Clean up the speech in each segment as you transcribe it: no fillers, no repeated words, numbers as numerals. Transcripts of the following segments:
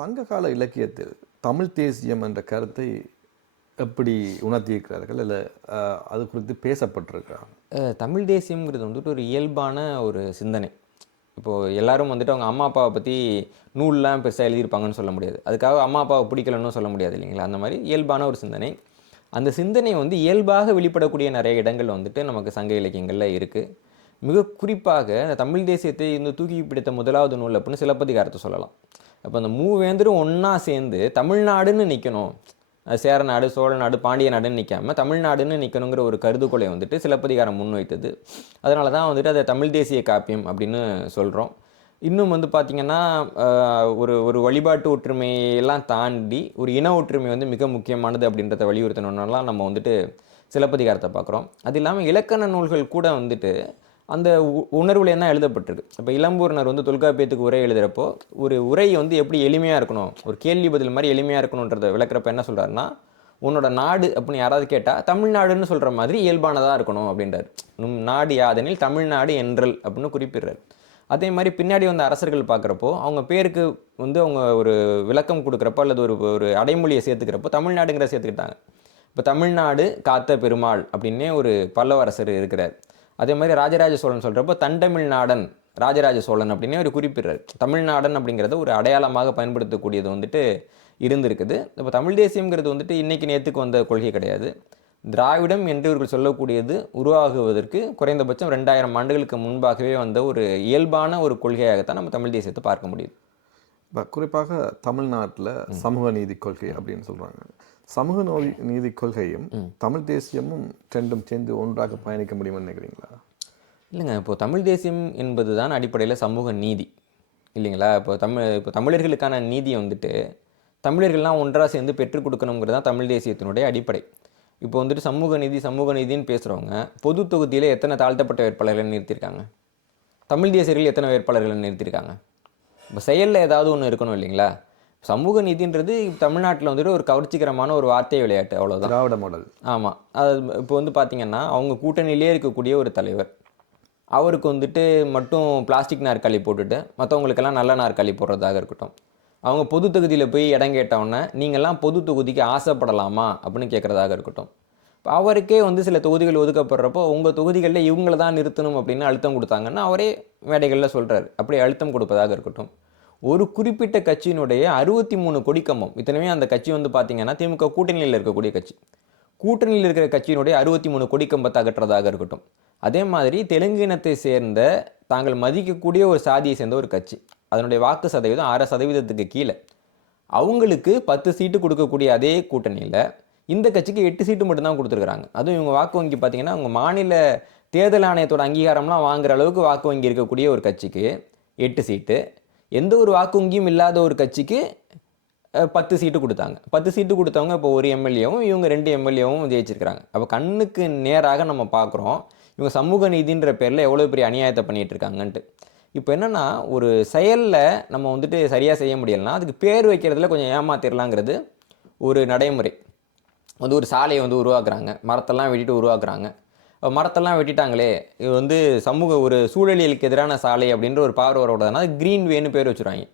சங்ககால இலக்கியத்தில் தமிழ் தேசியம் என்ற கருத்தை எப்படி உணர்த்தியிருக்கிறார்கள் இல்லை அது குறித்து பேசப்பட்டிருக்கிறாங்க? தமிழ் தேசியம்ங்கிறது வந்துட்டு ஒரு இயல்பான ஒரு சிந்தனை. இப்போது எல்லாரும் வந்துட்டு அவங்க அம்மா அப்பாவை பற்றி நூல்லாம் பெருசாக எழுதியிருப்பாங்கன்னு சொல்ல முடியாது. அதுக்காக அம்மா அப்பாவை பிடிக்கலன்னு சொல்ல முடியாது இல்லைங்களா? அந்த மாதிரி இயல்பான ஒரு சிந்தனை. அந்த சிந்தனை வந்து இயல்பாக வெளிப்படக்கூடிய நிறைய இடங்கள் வந்துட்டு நமக்கு சங்க இலக்கியங்களில் இருக்குது. மிக குறிப்பாக இந்த தமிழ் தேசியத்தை இந்த தூக்கி பிடித்த முதலாவது நூல் அப்படின்னு சிலப்பதிகாரத்தை சொல்லலாம். அப்போ அந்த மூவேந்தரும் ஒன்றா சேர்ந்து தமிழ்நாடுன்னு நிற்கணும், சேர நாடு, சோழ நாடு, பாண்டிய நாடுன்னு நிற்காம தமிழ்நாடுன்னு நிற்கணுங்கிற ஒரு கருதுகோளை வந்துட்டு சிலப்பதிகாரம் முன்வைத்தது. அதனால தான் வந்துட்டு அதை தமிழ் தேசிய காப்பியம் அப்படின்னு சொல்கிறோம். இன்னும் வந்து பார்த்திங்கன்னா ஒரு ஒரு வழிபாட்டு ஒற்றுமையெல்லாம் தாண்டி ஒரு இன ஒற்றுமை வந்து மிக முக்கியமானது அப்படின்றத வலியுறுத்தணுன்னாலாம் நம்ம வந்துட்டு சிலப்பதிகாரத்தை பார்க்குறோம். அது இல்லாமல் இலக்கண நூல்கள் கூட வந்துட்டு அந்த உணர்வுல என்ன எழுதப்பட்டிருக்கு. இப்போ இளம்பூர்னர் வந்து தொல்காப்பியத்துக்கு உரை எழுதுகிறப்போ ஒரு உரை வந்து எப்படி எளிமையாக இருக்கணும், ஒரு கேள்வி பதில் மாதிரி எளிமையாக இருக்கணுன்றத விளக்குறப்ப என்ன சொல்கிறாருன்னா, உன்னோட நாடு அப்படின்னு யாராவது கேட்டால் தமிழ்நாடுன்னு சொல்கிற மாதிரி இயல்பானதாக இருக்கணும் அப்படின்றார். நாடு யாதெனில் தமிழ்நாடு என்றல் அப்படின்னு குறிப்பிடுறார். அதே மாதிரி பின்னாடி வந்த அரசர்கள் பார்க்குறப்போ அவங்க பேருக்கு வந்து அவங்க ஒரு விளக்கம் கொடுக்குறப்போ அல்லது ஒரு ஒரு அடைமொழியை சேர்த்துக்கிறப்போ தமிழ்நாடுங்கிற சேர்த்துக்கிட்டாங்க. இப்போ தமிழ்நாடு காத்த பெருமாள் அப்படின்னே ஒரு பல்லவ அரசர் இருக்கிறார். அதே மாதிரி ராஜராஜ சோழன் சொல்கிறப்போ தண்டமிழ்நாடன் ராஜராஜ சோழன் அப்படின்னே ஒரு குறிப்பிடுறார். தமிழ்நாடன் அப்படிங்கிறத ஒரு அடையாளமாக பயன்படுத்தக்கூடியது வந்துட்டு இருந்திருக்குது. இப்போ தமிழ் தேசியம்ங்கிறது வந்துட்டு இன்றைக்கி நேற்றுக்கு வந்த கொள்கை கிடையாது. திராவிடம் என்று இவர்கள் சொல்லக்கூடியது உருவாகுவதற்கு குறைந்தபட்சம் 2000 ஆண்டுகளுக்கு முன்பாகவே வந்த ஒரு இயல்பான ஒரு கொள்கையாகத்தான் நம்ம தமிழ் தேசியத்தை பார்க்க முடியுது. இப்போ குறிப்பாக தமிழ்நாட்டில் சமூக நீதி கொள்கை அப்படின்னு சொல்கிறாங்க. சமூக நீதி கொள்கையும் தமிழ் தேசியமும் ரெண்டும் சேர்ந்து ஒன்றாக பயணிக்க முடியும்னு நினைக்கிறீங்களா? இல்லைங்க, இப்போது தமிழ் தேசியம் என்பது தான் அடிப்படையில் சமூக நீதி இல்லைங்களா? இப்போ தமிழர்களுக்கான நீதியை வந்துட்டு தமிழர்கள்லாம் ஒன்றாக சேர்ந்து பெற்றுக் கொடுக்கணுங்கிறது தான் தமிழ் தேசியத்தினுடைய அடிப்படை. இப்போ வந்துட்டு சமூக நீதின்னு பேசுகிறவங்க பொது தொகுதியில் எத்தனை தாழ்த்தப்பட்ட வேட்பாளர்களை நிறுத்தியிருக்காங்க? தமிழ் தேசியர்கள் எத்தனை வேட்பாளர்களை நிறுத்தியிருக்காங்க? இப்போ செயலில் ஏதாவது ஒன்று இருக்கணும் இல்லைங்களா? சமூக நீதின்றது தமிழ்நாட்டில் வந்துட்டு ஒரு கவர்ச்சிகரமான ஒரு வார்த்தை விளையாட்டு, அவ்வளோதான். திராவிட மாடல். ஆமாம். அது இப்போ வந்து பார்த்திங்கன்னா அவங்க கூட்டணியிலே இருக்கக்கூடிய ஒரு தலைவர், அவருக்கு வந்துட்டு மட்டும் பிளாஸ்டிக் நாற்காலி போட்டுட்டு மற்றவங்களுக்கெல்லாம் நல்ல நாற்காலி போடுறதாக இருக்கட்டும். அவங்க பொது தொகுதியில் போய் இடம் கேட்டவுடனே நீங்கள்லாம் பொது தொகுதிக்கு ஆசைப்படலாமா அப்படின்னு கேட்குறதாக இருக்கட்டும். இப்போ அவருக்கே வந்து சில தொகுதிகள் ஒதுக்கப்படுறப்போ உங்கள் தொகுதிகளில் இவங்கள தான் நிறுத்தணும் அப்படின்னு அழுத்தம் கொடுத்தாங்கன்னா அவரே மேடைகளில் சொல்கிறார். அப்படி அழுத்தம் கொடுப்பதாக இருக்கட்டும். ஒரு குறிப்பிட்ட கட்சியினுடைய 63 கொடிக்கம்பம், இத்தனையுமே அந்த கட்சி வந்து பார்த்திங்கன்னா திமுக கூட்டணியில் இருக்கக்கூடிய கட்சி, கூட்டணியில் இருக்கிற கட்சியினுடைய 63 கொடிக்கம்பத்தை அகற்றதாக இருக்கட்டும். அதே மாதிரி தெலுங்கு இனத்தை சேர்ந்த தாங்கள் மதிக்கக்கூடிய ஒரு சாதியை சேர்ந்த ஒரு கட்சி, அதனுடைய வாக்கு சதவீதம் 6% கீழே, அவங்களுக்கு 10 சீட்டு கொடுக்கக்கூடிய அதே கூட்டணியில் இந்த கட்சிக்கு 8 சீட்டு மட்டும்தான் கொடுத்துருக்குறாங்க. அதுவும் இவங்க வாக்கு வங்கி பார்த்திங்கன்னா அவங்க மாநில தேர்தல் ஆணையத்தோட அங்கீகாரம்லாம் வாங்குற அளவுக்கு வாக்கு வங்கி இருக்கக்கூடிய ஒரு கட்சிக்கு 8 சீட்டு, எந்த ஒரு வாக்கு வங்கியும் இல்லாத ஒரு கட்சிக்கு 10 சீட்டு கொடுத்தாங்க. 10 சீட்டு கொடுத்தவங்க இப்போ ஒரு எம்எல்ஏவும் இவங்க 2 எம்எல்ஏவும் ஜெயிச்சிருக்கிறாங்க. அப்போ கண்ணுக்கு நேராக நம்ம பார்க்குறோம் இவங்க சமூக நீதின்ற பேரில் எவ்வளோ பெரிய அநியாயத்தை பண்ணிகிட்டு இருக்காங்கன்ட்டு. இப்போ என்னென்னா ஒரு செயலில் நம்ம வந்துட்டு சரியாக செய்ய முடியலைன்னா அதுக்கு பேர் வைக்கிறதுல கொஞ்சம் ஏமாத்திடலாங்கிறது ஒரு நடைமுறை. வந்து ஒரு சாலையை வந்து உருவாக்குறாங்க, மரத்தெல்லாம் வெட்டிட்டு உருவாக்குறாங்க. மரத்தெல்லாம் வெட்டிட்டாங்களே, இது வந்து ஒரு சூழலியலுக்கு எதிரான சாலை அப்படின்ற ஒரு பார்வை வரக்கூடாதுன்னா அது க்ரீன் வேன்னு பேர் வச்சுருவாங்க.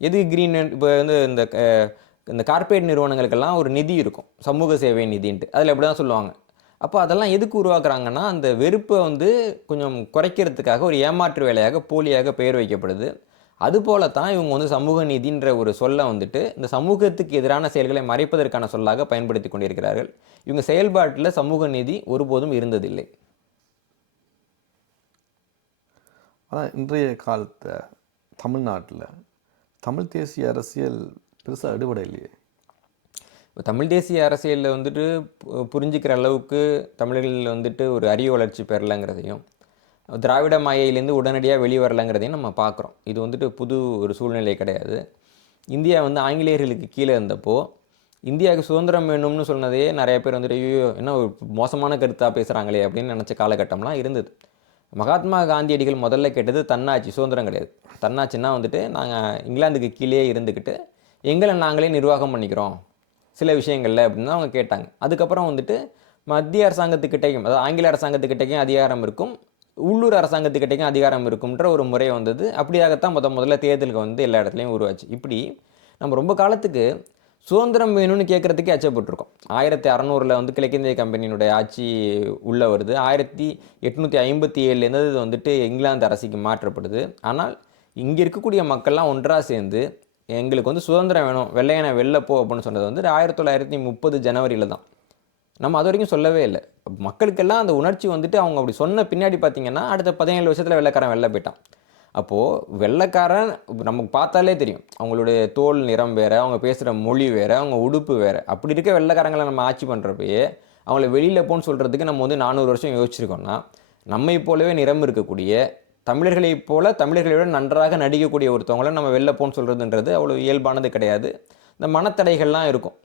எதுக்கு க்ரீன்? இப்போ வந்து இந்த கார்ப்பரேட் நிறுவனங்களுக்கெல்லாம் ஒரு நிதி இருக்கும், சமூக சேவை நிதின்ட்டு, அதில் எப்படி தான் சொல்லுவாங்க. அப்போ அதெல்லாம் எதுக்கு உருவாக்குறாங்கன்னா அந்த வெறுப்பை வந்து கொஞ்சம் குறைக்கிறதுக்காக ஒரு ஏமாற்று வேலையாக போலியாக பெயர் வைக்கப்படுது. அதுபோல தான் இவங்க வந்து சமூக நீதின்ற ஒரு சொல்லை வந்துட்டு இந்த சமூகத்துக்கு எதிரான செயல்களை மறைப்பதற்கான சொல்லாக பயன்படுத்தி கொண்டிருக்கிறார்கள். இவங்க செயல்பாட்டில் சமூக நீதி ஒருபோதும் இருந்ததில்லை. ஆனால் இன்றைய காலத்தை தமிழ்நாட்டில் தமிழ் தேசிய அரசியல் பெருசாக எடுபட இல்லையே. இப்போ தமிழ் தேசிய அரசியலில் வந்துட்டு புரிஞ்சிக்கிற அளவுக்கு தமிழர்கள் வந்துட்டு ஒரு அறிவு வளர்ச்சி பெறலைங்கிறதையும் திராவிட மாயையிலேருந்து உடனடியாக வெளிவரலைங்கிறதையும் நம்ம பார்க்குறோம். இது வந்துட்டு புது ஒரு சூழ்நிலை கிடையாது. இந்தியா வந்து ஆங்கிலேயர்களுக்கு கீழே இருந்தப்போ இந்தியாவுக்கு சுதந்திரம் வேணும்னு சொன்னதே நிறைய பேர் வந்துட்டு ஐயோ என்ன ஒரு மோசமான கருத்தாக பேசுகிறாங்களே அப்படின்னு நினச்ச காலகட்டம்லாம் இருந்தது. மகாத்மா காந்தியடிகள் முதல்ல கேட்டது தன்னாட்சி, சுதந்திரம் கிடையாது. தன்னாட்சின்னா வந்துட்டு நாங்கள் இங்கிலாந்துக்கு கீழே இருந்துக்கிட்டு எங்களை நாங்களே நிர்வாகம் பண்ணிக்கிறோம் சில விஷயங்களில் அப்படின்னு தான் அவங்க கேட்டாங்க. அதுக்கப்புறம் வந்துட்டு மத்திய அரசாங்கத்துக்கிட்டையும் அதாவது ஆங்கில அரசாங்கத்துக்கிட்டையும் அதிகாரம் இருக்கும், உள்ளூர் அரசாங்கத்துக்கிட்டையும் அதிகாரம் இருக்கும்ன்ற ஒரு முறை வந்தது. அப்படியாகத்தான் முதல்ல தேர்தலுக்கு வந்து எல்லா இடத்துலையும் உருவாச்சு. இப்படி நம்ம ரொம்ப காலத்துக்கு சுதந்திரம் வேணும்னு கேட்குறதுக்கே அச்சப்பட்டிருக்கோம். 1600 வந்து கிழக்கிந்திய கம்பெனியினுடைய ஆட்சி உள்ளே வருது. 1857 இது வந்துட்டு இங்கிலாந்து அரசுக்கு மாற்றப்படுது. ஆனால் இங்கே இருக்கக்கூடிய மக்கள்லாம் ஒன்றாக சேர்ந்து எங்களுக்கு வந்து சுதந்திரம் வேணும், வெள்ளையனை வெளில போ அப்படின்னு சொன்னது வந்து 1930 ஜனவரியில் தான். நம்ம அது வரைக்கும் சொல்லவே இல்லை. மக்களுக்கெல்லாம் அந்த உணர்ச்சி வந்துட்டு அவங்க அப்படி சொன்ன பின்னாடி பார்த்தீங்கன்னா அடுத்த 17 வருஷத்தில் வெள்ளைக்காரன் வெளில போயிட்டான். அப்போது வெள்ளைக்காரன் நமக்கு பார்த்தாலே தெரியும், அவங்களுடைய தோல் நிறம் வேறு, அவங்க பேசுகிற மொழி வேறு, அவங்க உடுப்பு வேறு. அப்படி இருக்க வெள்ளைக்காரங்களை நம்ம ஆட்சி பண்ணுறப்பயே அவங்கள வெளியில் போன்னு சொல்கிறதுக்கு நம்ம வந்து 400 வருஷம் யோசிச்சிருக்கோம்னா, நம்மை போலவே நிறம் இருக்கக்கூடிய தமிழர்களைப் போல தமிழர்களை விட நன்றாக நடிக்கக்கூடிய ஒருத்தவங்கள நம்ம வெளில போன்னு சொல்கிறதுன்றது அவ்வளோ இயல்பானது கிடையாது. இந்த மனத்தடைகள்லாம் இருக்கும்.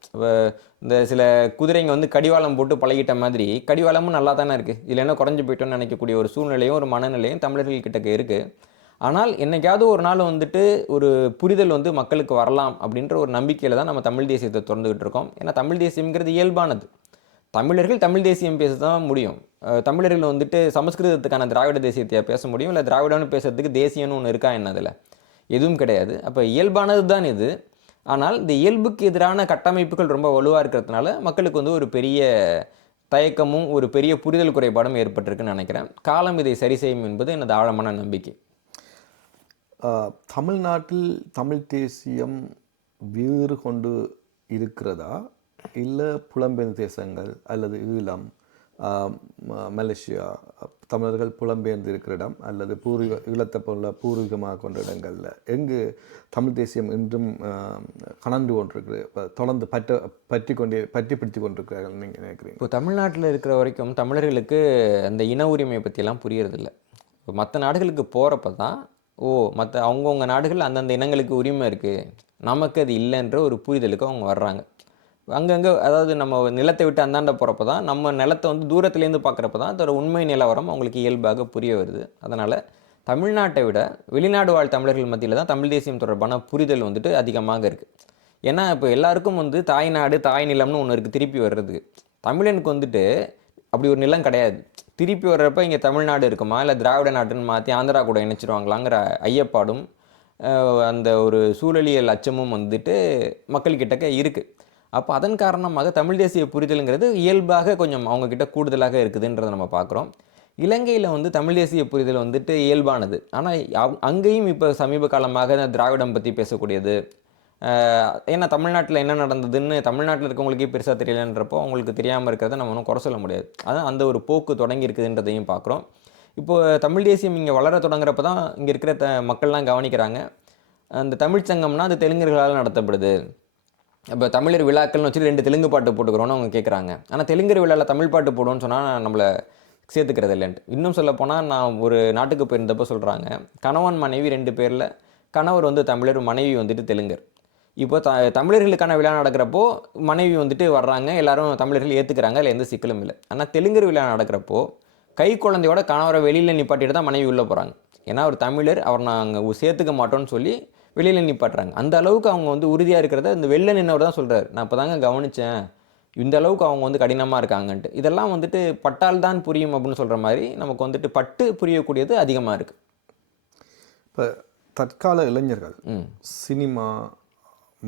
இந்த சில குதிரைங்க வந்து கடிவாளம் போட்டு பழகிட்ட மாதிரி கடிவாளமும் நல்லா தானே இருக்குது, இதில் என்ன குறைஞ்சி போயிட்டோன்னு நினைக்கக்கூடிய ஒரு சூழ்நிலையும் ஒரு மனநிலையும் தமிழர்கள்கிட்ட இருக்குது. ஆனால் என்னைக்காவது ஒரு நாள் வந்துட்டு ஒரு புரிதல் வந்து மக்களுக்கு வரலாம் அப்படின்ற ஒரு நம்பிக்கையில் தான் நம்ம தமிழ் தேசியத்தை திறந்துக்கிட்டு இருக்கோம். ஏன்னா தமிழ் தேசியம்ங்கிறது இயல்பானது. தமிழர்கள் தமிழ் தேசியம் பேச தான் முடியும். தமிழர்கள் வந்துட்டு சமஸ்கிருதத்துக்கான திராவிட தேசியத்தை பேச முடியும், இல்லை திராவிடம்னு பேசுறதுக்கு தேசியம்னு ஒன்று இருக்கா என்ன? அதில் எதுவும் கிடையாது. அப்போ இயல்பானது தான் இது. ஆனால் இந்த இயல்புக்கு எதிரான கட்டமைப்புகள் ரொம்ப வலுவாக இருக்கிறதுனால மக்களுக்கு வந்து ஒரு பெரிய தயக்கமும் ஒரு பெரிய புரிதல் குறைபாடும் ஏற்பட்டிருக்குன்னு நினைக்கிறேன். காலம் இதை சரி செய்யும் என்பது எனது ஆழமான நம்பிக்கை. தமிழ்நாட்டில் தமிழ் தேசியம் வேறு கொண்டு இருக்கிறதா, இல்லை புலம்பெயர் தேசங்கள் அல்லது ஈழம், மலேசியா, தமிழர்கள் புலம்பெயர்ந்து இருக்கிற இடம் அல்லது ஈழத்தை போல பூர்வீகமாக கொண்ட இடங்களில் எங்கு தமிழ் தேசியம் இன்றும் கணந்து கொண்டிருக்கிறது, தொடர்ந்து பற்றி பிடித்து கொண்டிருக்கிறார்கள் நீங்கள் நினைக்கிறீங்க? இப்போ தமிழ்நாட்டில் இருக்கிற வரைக்கும் தமிழர்களுக்கு அந்த இன உரிமையை பற்றியெல்லாம் புரியறதில்லை. இப்போ மற்ற நாடுகளுக்கு போகிறப்ப தான் மற்ற அவங்கவுங்க நாடுகள் அந்தந்த இனங்களுக்கு உரிமை இருக்குது, நமக்கு அது இல்லைன்ற ஒரு புரிதலுக்கு அவங்க வர்றாங்க. அங்கங்கே அதாவது நம்ம நிலத்தை விட்டு அந்தாண்ட போகிறப்ப தான், நம்ம நிலத்தை வந்து தூரத்துலேருந்து பார்க்குறப்ப தான் அதோட உண்மை நிலவரம் அவங்களுக்கு இயல்பாக புரிய வருது. அதனால் தமிழ்நாட்டை விட வெளிநாடு வாழ் தமிழர்கள் மத்தியில் தான் தமிழ் தேசியம் தொடர்பான புரிதல் வந்துட்டு அதிகமாக இருக்குது. ஏன்னா இப்போ எல்லாருக்கும் வந்து தாய்நாடு தாய் நிலம்னு ஒன்று இருக்குது திருப்பி வர்றதுக்கு. தமிழனுக்கு வந்துட்டு அப்படி ஒரு நிலம் கிடையாது. திருப்பி வர்றப்ப இங்கே தமிழ்நாடு இருக்குமா இல்லை திராவிட நாட்டுன்னு மாற்றி ஆந்திரா கூட இணைச்சிருவாங்களாங்கிற ஐயப்பாடும் அந்த ஒரு சூழலியல் அச்சமும் வந்துட்டு மக்கள்கிட்டக்க இருக்குது. அப்போ அதன் காரணமாக தமிழ் தேசிய புரிதலுங்கிறது இயல்பாக கொஞ்சம் அவங்கக்கிட்ட கூடுதலாக இருக்குதுன்றதை நம்ம பார்க்குறோம். இலங்கையில் வந்து தமிழ் தேசிய புரிதல் வந்துட்டு இயல்பானது. ஆனால் அங்கேயும் இப்போ சமீப காலமாக திராவிடம் பற்றி பேசக்கூடியது, ஏன்னா தமிழ்நாட்டில் என்ன நடந்ததுன்னு தமிழ்நாட்டில் இருக்கவங்களுக்கே பெருசாக தெரியலன்றப்போ அவங்களுக்கு தெரியாமல் இருக்கிறத நம்ம ஒன்றும் குறை சொல்ல முடியாது. அதான் அந்த ஒரு போக்கு தொடங்கி இருக்குதுன்றதையும் பார்க்குறோம். இப்போது தமிழ் தேசியம் இங்கே வளர தொடங்குறப்ப தான் இங்கே இருக்கிற மக்கள்லாம் கவனிக்கிறாங்க, அந்த தமிழ்ச்சங்கம்னா அது தெலுங்கர்களால் நடத்தப்படுது. இப்போ தமிழர் விழாக்கள்னு வச்சுட்டு 2 தெலுங்கு பாட்டு போட்டுக்கிறோன்னு அவங்க கேட்குறாங்க. ஆனால் தெலுங்கர் விழாவில் தமிழ் பாட்டு போடுவோன்னு சொன்னால் நம்மளை சேர்த்துக்கிறது இல்லைன்ட்டு. இன்னும் சொல்லப்போனால் நான் ஒரு நாட்டுக்கு போயிருந்தப்போ சொல்கிறாங்க, கணவன் மனைவி 2 பேரில் கணவர் வந்து தமிழர், மனைவி வந்துட்டு தெலுங்கர். இப்போ தமிழர்களுக்கான விழா நடக்கிறப்போ மனைவி வந்துட்டு வர்றாங்க, எல்லாரும் தமிழர்கள் ஏற்றுக்கிறாங்க, அதில் எந்த சிக்கலும் இல்லை. ஆனால் தெலுங்கர் விழா நடக்கிறப்போ கை குழந்தையோட கணவரை வெளியில் நிப்பாட்டிட்டு தான் மனைவி உள்ளே போகிறாங்க. ஏன்னா அவர் தமிழர், அவர் நாங்கள் சேர்த்துக்க மாட்டோம்னு சொல்லி வெளியில் நிப்பாட்டுறாங்க. அந்த அளவுக்கு அவங்க வந்து உறுதியாக இருக்கிறத இந்த வெளில நின்னவர் தான் சொல்கிறார். நான் இப்போ தாங்க கவனித்தேன், இந்த அளவுக்கு அவங்க வந்து கடினமாக இருக்காங்கன்ட்டு. இதெல்லாம் வந்துட்டு பட்டால் தான் புரியும் அப்படின்னு சொல்கிற மாதிரி நமக்கு வந்துட்டு பட்டு புரியக்கூடியது அதிகமாக இருக்குது. இப்போ தற்கால இளைஞர்கள் சினிமா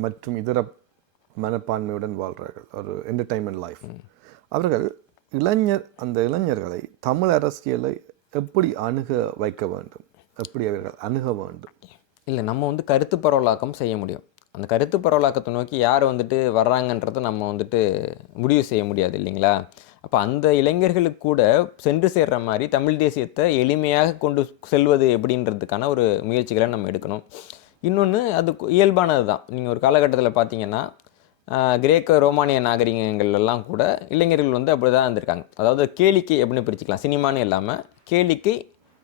மற்றும் இதர மனப்பான்மையுடன் வாழ்கிறார்கள், ஒரு என்டர்டைன்மெண்ட் லைஃப். அவர்கள் அந்த இளைஞர்களை தமிழ் அரசியலை எப்படி அணுக வைக்க வேண்டும், எப்படி அவர்கள் அணுக வேண்டும்? இல்லை, நம்ம வந்து கருத்து பரவலாக்கம் செய்ய முடியும். அந்த கருத்து பரவலாக்கத்தை நோக்கி யார் வந்துட்டு வர்றாங்கன்றதை நம்ம வந்துட்டு முடிவு செய்ய முடியாது இல்லைங்களா? அப்போ அந்த இளைஞர்களுக்கு கூட சென்று சேர்கிற மாதிரி தமிழ் தேசியத்தை எளிமையாக கொண்டு செல்வது எப்படின்றதுக்கான ஒரு முயற்சிகளை நம்ம எடுக்கணும். இன்னொன்று அது இயல்பானது தான். நீங்கள் ஒரு காலகட்டத்தில் பார்த்தீங்கன்னா கிரேக்க ரோமானிய நாகரிகங்கள்லாம் கூட இளைஞர்கள் வந்து அப்படி தான் இருந்திருக்காங்க. அதாவது கேளிக்கை எப்படின்னு பிரிச்சுக்கலாம், சினிமான்னு இல்லாமல் கேளிக்கை,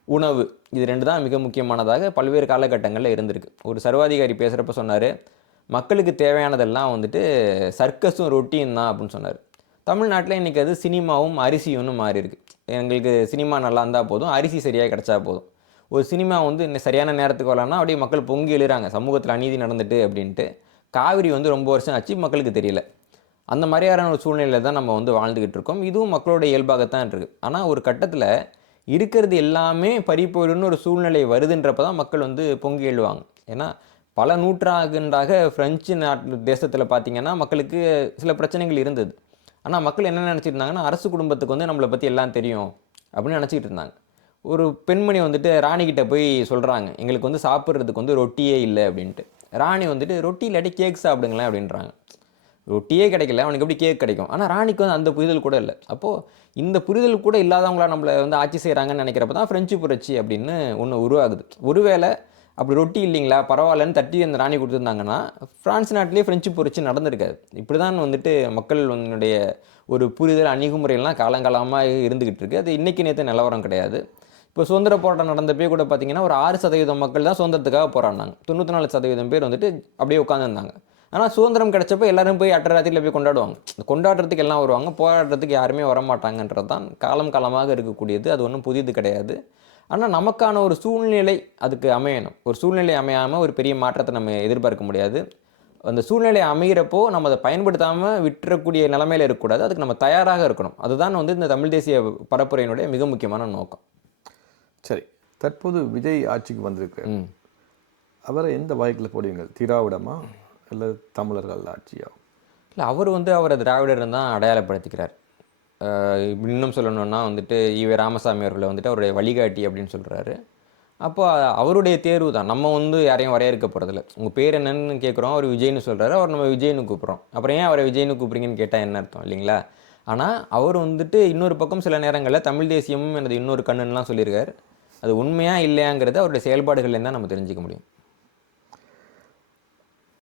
உணவு, இது 2 தான் மிக முக்கியமானதாக பல்வேறு காலகட்டங்களில் இருந்திருக்கு. ஒரு சர்வாதிகாரி பேசுகிறப்ப சொன்னார், மக்களுக்கு தேவையானதெல்லாம் வந்துட்டு சர்க்கஸும் ரொட்டியும் தான் அப்படின்னு சொன்னார். தமிழ்நாட்டில் இன்றைக்கி அது சினிமாவும் அரிசியும்னு மாறி இருக்குது. எங்களுக்கு சினிமா நல்லா இருந்தால் போதும், அரிசி சரியாக கிடச்சா போதும். ஒரு சினிமா வந்து சரியான நேரத்துக்கு வரலான்னா அப்படியே மக்கள் பொங்கி எழுறாங்க, சமூகத்தில் அநீதி நடந்துட்டு அப்படின்ட்டு. காவிரி வந்து ரொம்ப வருஷம் ஆச்சு, மக்களுக்கு தெரியல. அந்த மாதிரியான ஒரு சூழ்நிலையில் தான் நம்ம வந்து வாழ்ந்துக்கிட்டு இருக்கோம். இதுவும் மக்களோட இயல்பாகத்தான் இருக்குது. ஆனால் ஒரு கட்டத்தில் இருக்கிறது எல்லாமே பறி போயிடுன்னு ஒரு சூழ்நிலை வருதுன்றப்ப தான் மக்கள் வந்து பொங்கி எழுவாங்க. ஏன்னா பல நூற்றாண்டாக பிரெஞ்சு தேசத்தில் பார்த்தீங்கன்னா மக்களுக்கு சில பிரச்சனைகள் இருந்தது. ஆனால் மக்கள் என்ன நினச்சிட்டு அரசு குடும்பத்துக்கு வந்து நம்மளை பற்றி எல்லாம் தெரியும் அப்படின்னு நினச்சிக்கிட்டு இருந்தாங்க. ஒரு பெண்மணி வந்துட்டு ராணிக்கிட்ட போய் சொல்கிறாங்க, எங்களுக்கு வந்து சாப்பிட்றதுக்கு வந்து ரொட்டியே இல்லை அப்படின்ட்டு. ராணி வந்துட்டு ரொட்டி இல்லாட்டி கேக் சாப்பிடுங்களேன் அப்படின்றாங்க. ரொட்டியே கிடைக்கல, அவனுக்கு எப்படி கேக் கிடைக்கும்? ஆனால் ராணிக்கு வந்து அந்த புரிதல் கூட இல்லை. அப்போது இந்த புரிதல் கூட இல்லாதவங்களா நம்மளை வந்து ஆட்சி செய்கிறாங்கன்னு நினைக்கிறப்ப தான் ஃப்ரெஞ்சு புரட்சி அப்படின்னு ஒன்று உருவாகுது. ஒருவேளை அப்படி ரொட்டி இல்லைங்களா பரவாயில்லன்னு தட்டி அந்த ராணி கொடுத்துருந்தாங்கன்னா ஃப்ரான்ஸ் நாட்டிலேயே ஃப்ரெஞ்சு புரட்சி நடந்திருக்காது. இப்படி தான் வந்துட்டு மக்கள் வந்து ஒரு புரிதல் அணுகுமுறையெல்லாம் காலங்காலமாக இருந்துக்கிட்டு இருக்குது. அது இன்றைக்கி நேற்று நிலவரம் கிடையாது. இப்போ சுதந்திர போராட்டம் நடந்தப்பே கூட பார்த்தீங்கன்னா ஒரு 6% மக்கள் தான் சுதந்திரத்துக்காக போராடினாங்க. 94% பேர் வந்துட்டு அப்படியே உட்காந்துருந்தாங்க. ஆனால் சுதந்திரம் கிடைச்சப்போ எல்லாரும் போய் அட்டராத்திரியில் போய் கொண்டாடுவாங்க. கொண்டாடுறதுக்கு எல்லாம் வருவாங்க, போராடுறதுக்கு யாருமே வரமாட்டாங்கன்றது தான் காலம் காலமாக இருக்கக்கூடியது. அது ஒன்றும் புதியது கிடையாது. ஆனால் நமக்கான ஒரு சூழ்நிலை அதுக்கு அமையணும். ஒரு சூழ்நிலை அமையாமல் ஒரு பெரிய மாற்றத்தை நம்ம எதிர்பார்க்க முடியாது. அந்த சூழ்நிலை அமைகிறப்போ நம்ம அதை பயன்படுத்தாமல் விட்டுறக்கூடிய நிலைமையில் இருக்கக்கூடாது. அதுக்கு நம்ம தயாராக இருக்கணும். அதுதான் வந்து இந்த தமிழ் தேசிய பரப்புரையினுடைய மிக முக்கியமான நோக்கம். சரி, தற்போது விஜய் ஆட்சிக்கு வந்திருக்காரு. அவரை எந்த வாய்க்கில் போடுவீங்க? திராவிடமா இல்லை தமிழர்கள் ஆட்சியா? இல்லை, அவர் வந்து அவரை திராவிடர் தான் அடையாளப்படுத்திக்கிறார். இன்னும் சொல்லணும்னா வந்துட்டு ஈவே ராமசாமி அவர்களை வந்துட்டு அவருடைய வழிகாட்டி அப்படின்னு சொல்கிறாரு. அப்போ அவருடைய தேர்வு தான். நம்ம வந்து யாரையும் வரையறுக்க போகிறதில்ல. உங்கள் பேர் என்னன்னு கேட்குறோம், அவர் விஜய்னு சொல்கிறாரு, அவர் நம்ம விஜய்னு கூப்பிட்றோம். அப்புறம் ஏன் அவரை விஜய்னு கூப்பிட்றீங்கன்னு கேட்டால் என்ன அர்த்தம் இல்லைங்களா? ஆனால் அவர் வந்துட்டு இன்னொரு பக்கம் சில நேரங்களில் தமிழ் தேசியமும் எனது இன்னொரு கண்ணுன்னெலாம் சொல்லியிருக்காரு. அது உண்மையாக இல்லையாங்கிறது அவருடைய செயல்பாடுகள்லேருந்து தான் நம்ம தெரிஞ்சுக்க முடியும்.